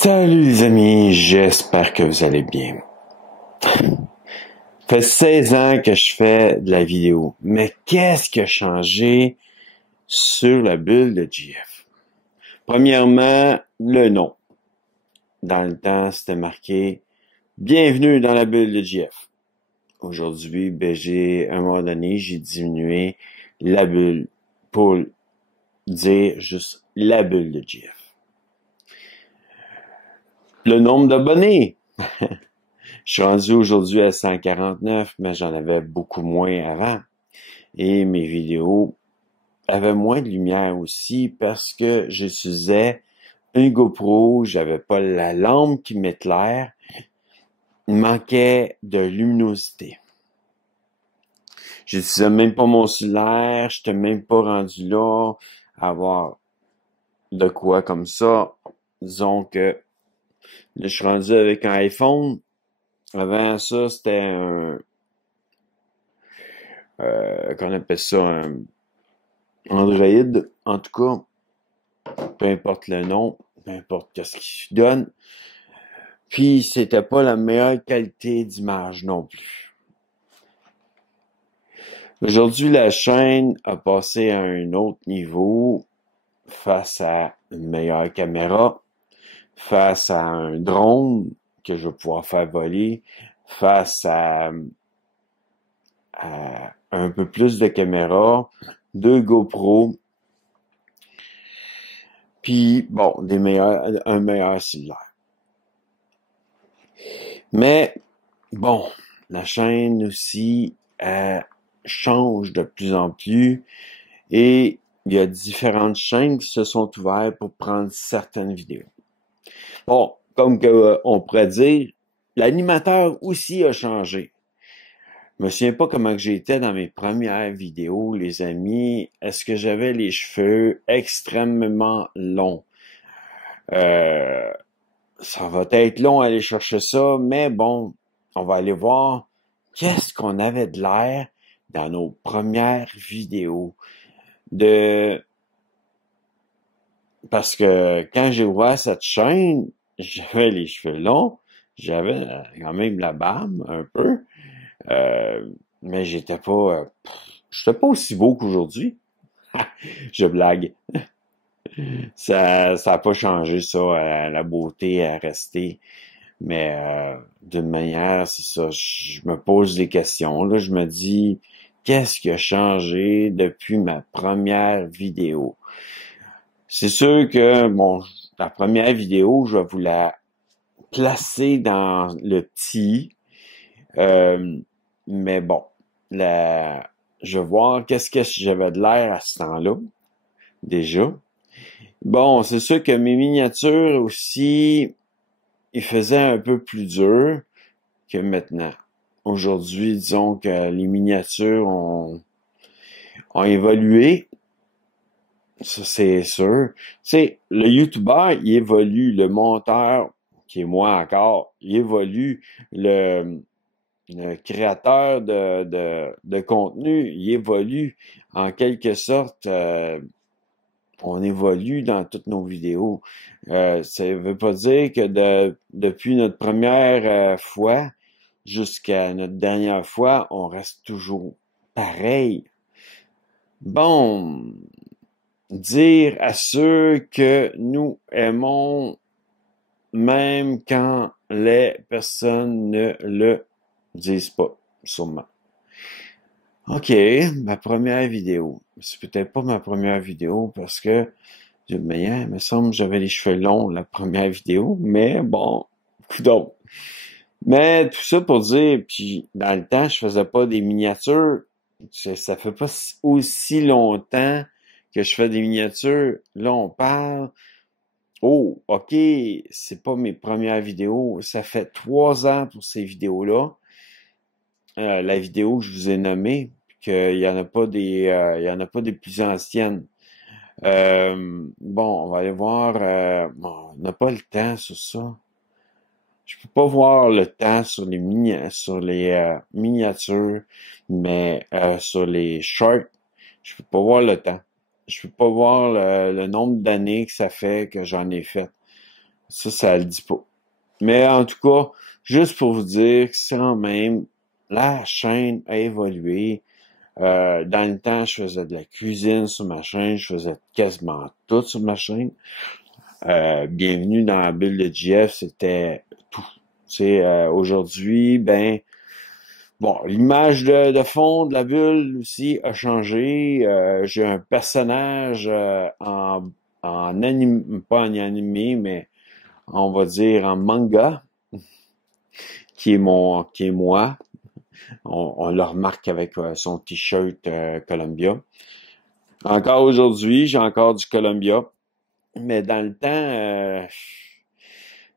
Salut les amis, j'espère que vous allez bien. Ça fait 16 ans que je fais de la vidéo, mais qu'est-ce qui a changé sur la bulle de GF? Premièrement, le nom. Dans le temps, c'était marqué « Bienvenue dans la bulle de GF ». Aujourd'hui, à un moment donné, j'ai diminué la bulle pour dire juste la bulle de GF. Le nombre d'abonnés. Je suis rendu aujourd'hui à 149, mais j'en avais beaucoup moins avant. Et mes vidéos avaient moins de lumière aussi parce que j'utilisais une GoPro, j'avais pas la lampe qui m'éclaire. Il manquait de luminosité. J'utilisais même pas mon cellulaire, j'étais même pas rendu là à avoir de quoi comme ça. Disons que là, je suis rendu avec un iPhone. Avant ça, c'était qu'on appelle ça un Android. En tout cas, peu importe le nom, peu importe ce qu'il donne. Puis, c'était pas la meilleure qualité d'image non plus. Aujourd'hui, la chaîne a passé à un autre niveau face à une meilleure caméra, face à un drone que je vais pouvoir faire voler, face à un peu plus de caméras, 2 GoPro, puis bon, un meilleur cellulaire. Mais bon, la chaîne aussi change de plus en plus et il y a différentes chaînes qui se sont ouvertes pour prendre certaines vidéos. Bon, comme on pourrait dire, l'animateur aussi a changé. Je me souviens pas comment j'étais dans mes premières vidéos, les amis. Est-ce que j'avais les cheveux extrêmement longs? Ça va être long à aller chercher ça, mais bon, on va aller voir qu'est-ce qu'on avait de l'air dans nos premières vidéos. Parce que quand j'ai ouvert cette chaîne, j'avais les cheveux longs, j'avais quand même la barbe un peu, mais j'étais pas aussi beau qu'aujourd'hui. Je blague. Ça a pas changé ça, la beauté est restée. Mais d'une manière, c'est ça, je me pose des questions. Là, je me dis, qu'est-ce qui a changé depuis ma première vidéo? C'est sûr que, bon, la première vidéo, je vais vous la placer dans le petit. Mais bon, je vais voir qu'est-ce que j'avais de l'air à ce temps-là, déjà. Bon, c'est sûr que mes miniatures aussi, ils faisaient un peu plus dur que maintenant. Aujourd'hui, disons que les miniatures ont évolué. Ça, c'est sûr. Tu sais, le YouTuber, il évolue. Le monteur, qui est moi encore, il évolue. Le créateur de contenu, il évolue. En quelque sorte, on évolue dans toutes nos vidéos. Ça veut pas dire que depuis notre première fois jusqu'à notre dernière fois, on reste toujours pareil. Bon, dire à ceux que nous aimons même quand les personnes ne le disent pas, sûrement. OK, ma première vidéo. C'est peut-être pas ma première vidéo parce que, il me semble que j'avais les cheveux longs la première vidéo, mais bon, coudonc. Mais tout ça pour dire, puis dans le temps, je faisais pas des miniatures. Ça fait pas aussi longtemps que je fais des miniatures. Là, on parle. Oh, OK, c'est pas mes premières vidéos. Ça fait 3 ans pour ces vidéos-là. La vidéo que je vous ai nommée, qu'il y en a pas des plus anciennes. Bon, on va aller voir. Bon, on n'a pas le temps sur ça. Je peux pas voir le temps sur les miniatures, mais sur les shorts, je peux pas voir le temps. Je peux pas voir le nombre d'années que ça fait que j'en ai fait. Ça le dit pas. Mais en tout cas, juste pour vous dire que quand même, la chaîne a évolué. Dans le temps, je faisais de la cuisine sur ma chaîne, je faisais quasiment tout sur ma chaîne. Bienvenue dans la bulle de JF, c'était tout. Aujourd'hui, ben, bon, l'image de fond de la bulle aussi a changé. J'ai un personnage en anime, pas en animé, mais on va dire en manga, qui est moi. On le remarque avec son t-shirt Columbia. Encore aujourd'hui, j'ai encore du Columbia. Mais dans le temps,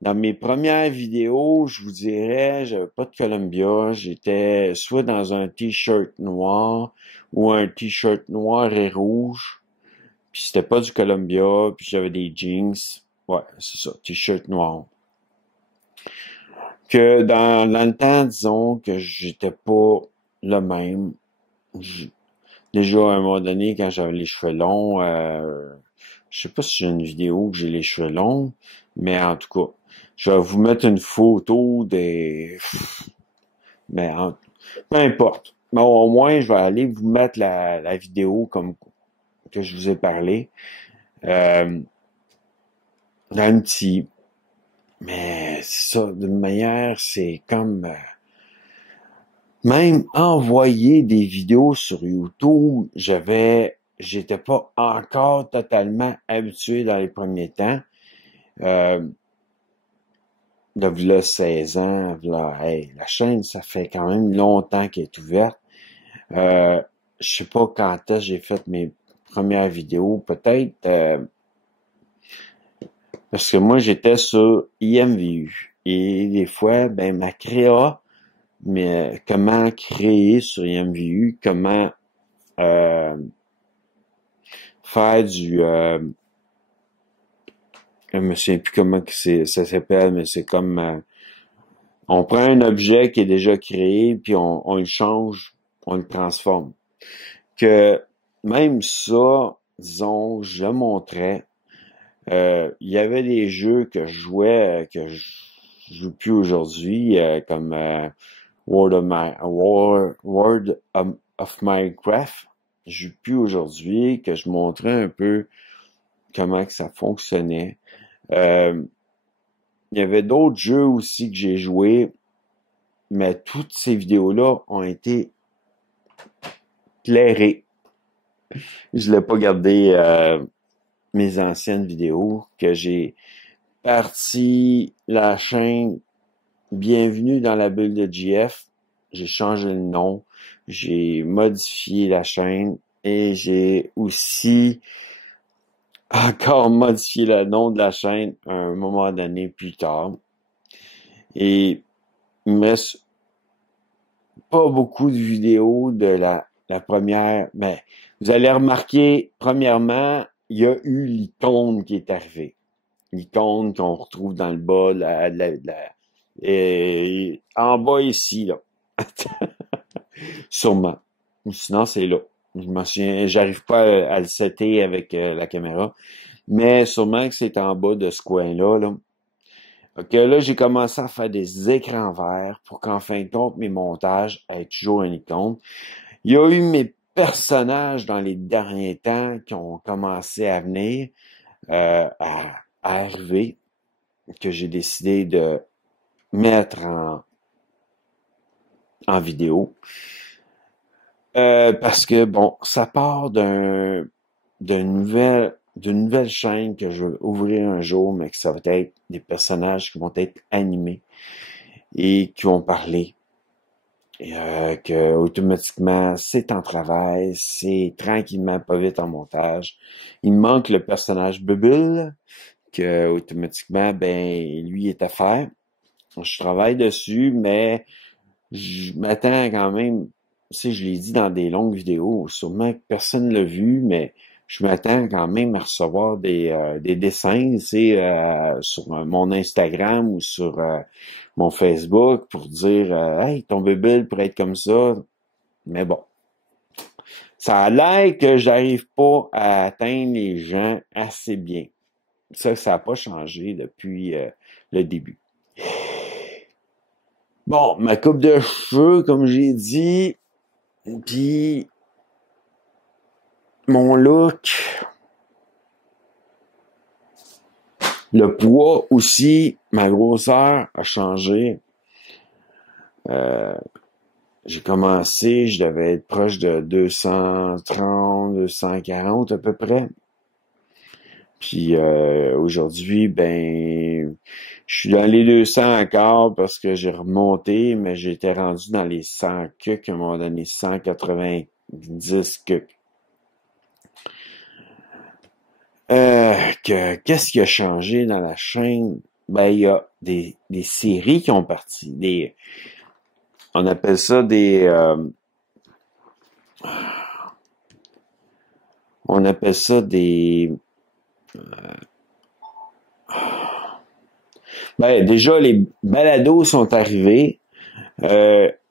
dans mes premières vidéos, je vous dirais, j'avais pas de Columbia. J'étais soit dans un t-shirt noir ou un t-shirt noir et rouge. Puis c'était pas du Columbia. Puis j'avais des jeans. Ouais, c'est ça, t-shirt noir. Que dans le temps, disons que j'étais pas le même. Déjà, à un moment donné, quand j'avais les cheveux longs, je sais pas si j'ai une vidéo où j'ai les cheveux longs, mais en tout cas, je vais vous mettre une photo des... Mais peu importe. Mais au moins, je vais aller vous mettre la vidéo comme que je vous ai parlé. Dans le petit. Mais c'est ça, d'une manière, c'est comme... même envoyer des vidéos sur YouTube, j'étais pas encore totalement habitué dans les premiers temps. Là, 16 ans, là, hey, la chaîne, ça fait quand même longtemps qu'elle est ouverte. Je sais pas quand est-ce que j'ai fait mes premières vidéos, peut-être parce que moi, j'étais sur IMVU. Et des fois, ben, ma créa, mais comment créer sur IMVU, comment faire je me souviens plus comment que ça s'appelle, mais c'est comme on prend un objet qui est déjà créé, puis on le change, on le transforme. Que même ça, disons, je le montrais. Il y avait des jeux que je jouais, que je joue plus aujourd'hui, comme World of Minecraft. Je joue plus aujourd'hui, que je montrais un peu comment que ça fonctionnait. Il y avait d'autres jeux aussi que j'ai joués, mais toutes ces vidéos-là ont été clairées. Je l'ai pas gardé mes anciennes vidéos, que j'ai parti la chaîne Bienvenue dans la bulle de JF. J'ai changé le nom, j'ai modifié la chaîne et j'ai aussi encore modifié le nom de la chaîne à un moment donné plus tard. Et il me reste pas beaucoup de vidéos de la première, mais vous allez remarquer, premièrement, il y a eu l'icône qui est arrivée. L'icône qu'on retrouve dans le bas, et en bas ici, là. Sûrement. Ou sinon, c'est là. Je m'en souviens, j'arrive pas à le setter avec la caméra. Mais sûrement que c'est en bas de ce coin-là, là. Ok, là, j'ai commencé à faire des écrans verts pour qu'en fin de compte, mes montages aient toujours une icône. Il y a eu mes personnages dans les derniers temps qui ont commencé à venir, à arriver, que j'ai décidé de mettre en vidéo. Parce que, bon, ça part d'une nouvelle chaîne que je veux ouvrir un jour, mais que ça va être des personnages qui vont être animés et qui vont parler. Et, que automatiquement, c'est en travail, c'est tranquillement, pas vite en montage. Il me manque le personnage Bubble, que automatiquement, ben, lui est à faire. Je travaille dessus, mais je m'attends quand même, tu sais, je l'ai dit dans des longues vidéos, sûrement que personne ne l'a vu, mais je m'attends quand même à recevoir des dessins, tu sais, sur mon Instagram ou sur mon Facebook pour dire hey, ton bébé pourrait être comme ça. Mais bon, ça a l'air que j'arrive pas à atteindre les gens assez bien. Ça n'a pas changé depuis le début. Bon, ma coupe de cheveux, comme j'ai dit, puis mon look, le poids aussi, ma grosseur a changé. J'ai commencé, je devais être proche de 230, 240 à peu près. Puis aujourd'hui, ben, je suis dans les 200 encore parce que j'ai remonté, mais j'étais rendu dans les 100 cucs, à un moment donné, 190 cucs. Qu'est-ce qui a changé dans la chaîne? Ben, il y a des séries qui ont parti. On appelle ça on appelle ça des, ben, déjà, les balados sont arrivés.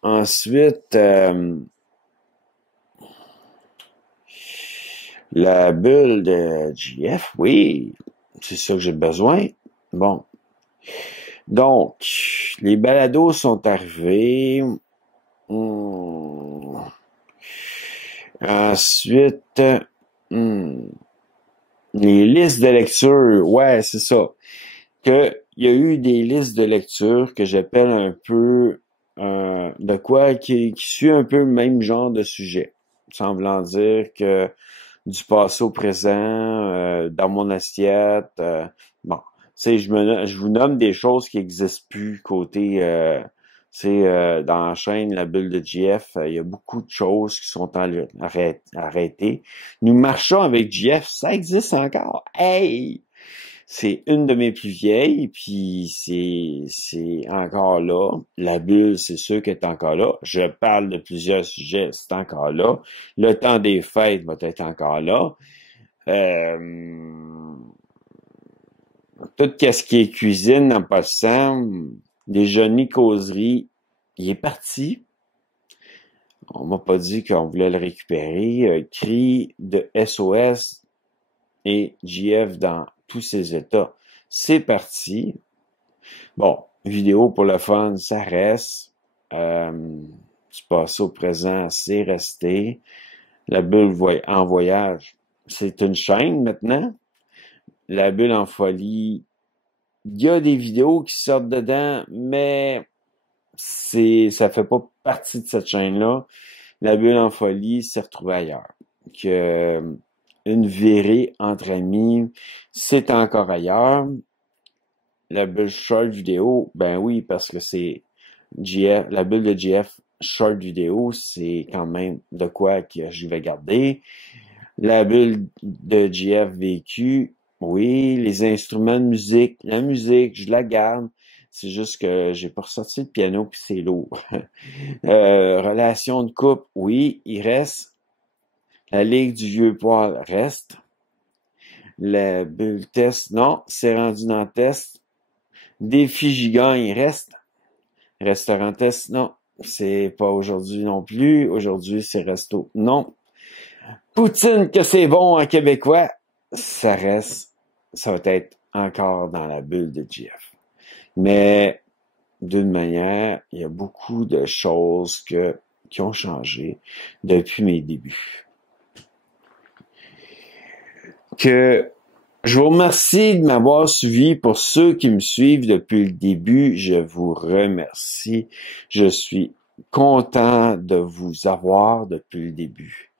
Ensuite, la bulle de GF, oui, c'est ça que j'ai besoin. Bon. Donc, les balados sont arrivés. Ensuite, les listes de lecture, ouais, c'est ça. Il y a eu des listes de lecture que j'appelle un peu de quoi qui suit un peu le même genre de sujet, semblant dire que du passé au présent, dans mon assiette, bon, tu sais, je vous nomme des choses qui existent plus côté, dans la chaîne La Bulle de GF, il y a beaucoup de choses qui sont arrêtées. Nous marchons avec GF, ça existe encore. Hey! C'est une de mes plus vieilles, puis c'est encore là. La bulle, c'est sûr qu'elle est encore là. Je parle de plusieurs sujets, c'est encore là. Le temps des fêtes va être encore là. Tout ce qui est cuisine en passant, déjeuner, causerie, il est parti. On m'a pas dit qu'on voulait le récupérer. Cri de SOS et JF dans tous ses états. C'est parti. Bon, vidéo pour le fun, ça reste. Du passé au présent, c'est resté. La bulle en voyage, c'est une chaîne maintenant. La bulle en folie, il y a des vidéos qui sortent dedans, mais ça fait pas partie de cette chaîne-là. La bulle en folie s'est retrouvée ailleurs. Une virée entre amis, c'est encore ailleurs. La bulle short vidéo, ben oui, parce que c'est GF, la bulle de GF short vidéo, c'est quand même de quoi que je vais garder. La bulle de GF vécu, oui, les instruments de musique, la musique, je la garde. C'est juste que j'ai pas ressorti le piano puis c'est lourd. Relation de couple, oui, il reste. La Ligue du vieux poil reste. La bulle test, non, c'est rendu dans le test. Défi gigagne, il reste. Restaurant test, non, c'est pas aujourd'hui non plus. Aujourd'hui, c'est resto, non. Poutine, que c'est bon en québécois, ça reste. Ça va être encore dans la bulle de GF. Mais, d'une manière, il y a beaucoup de choses qui ont changé depuis mes débuts. Je vous remercie de m'avoir suivi. Pour ceux qui me suivent depuis le début, je vous remercie. Je suis content de vous avoir depuis le début.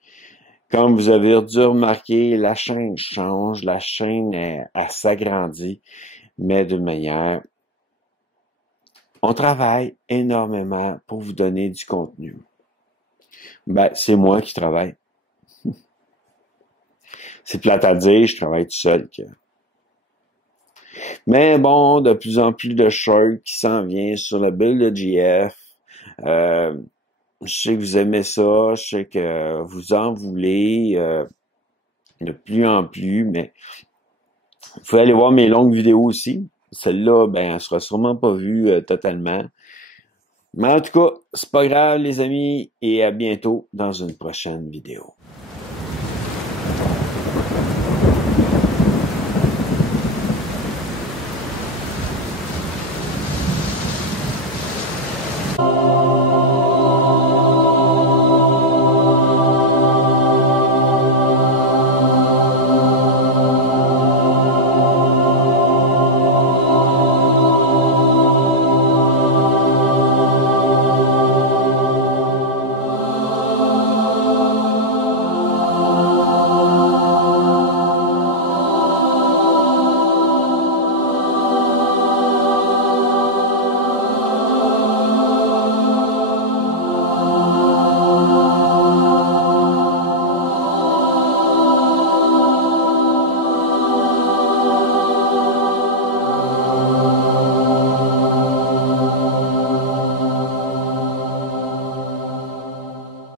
Comme vous avez dû remarquer, la chaîne change, la chaîne elle s'agrandit, mais d'une manière, on travaille énormément pour vous donner du contenu. Ben, c'est moi qui travaille. C'est plate à dire, je travaille tout seul. Mais bon, de plus en plus de shorts qui s'en vient sur la bulle de GF. Je sais que vous aimez ça, je sais que vous en voulez de plus en plus, mais vous pouvez aller voir mes longues vidéos aussi. Celle-là, ben, elle sera sûrement pas vue totalement. Mais en tout cas, c'est pas grave les amis, et à bientôt dans une prochaine vidéo.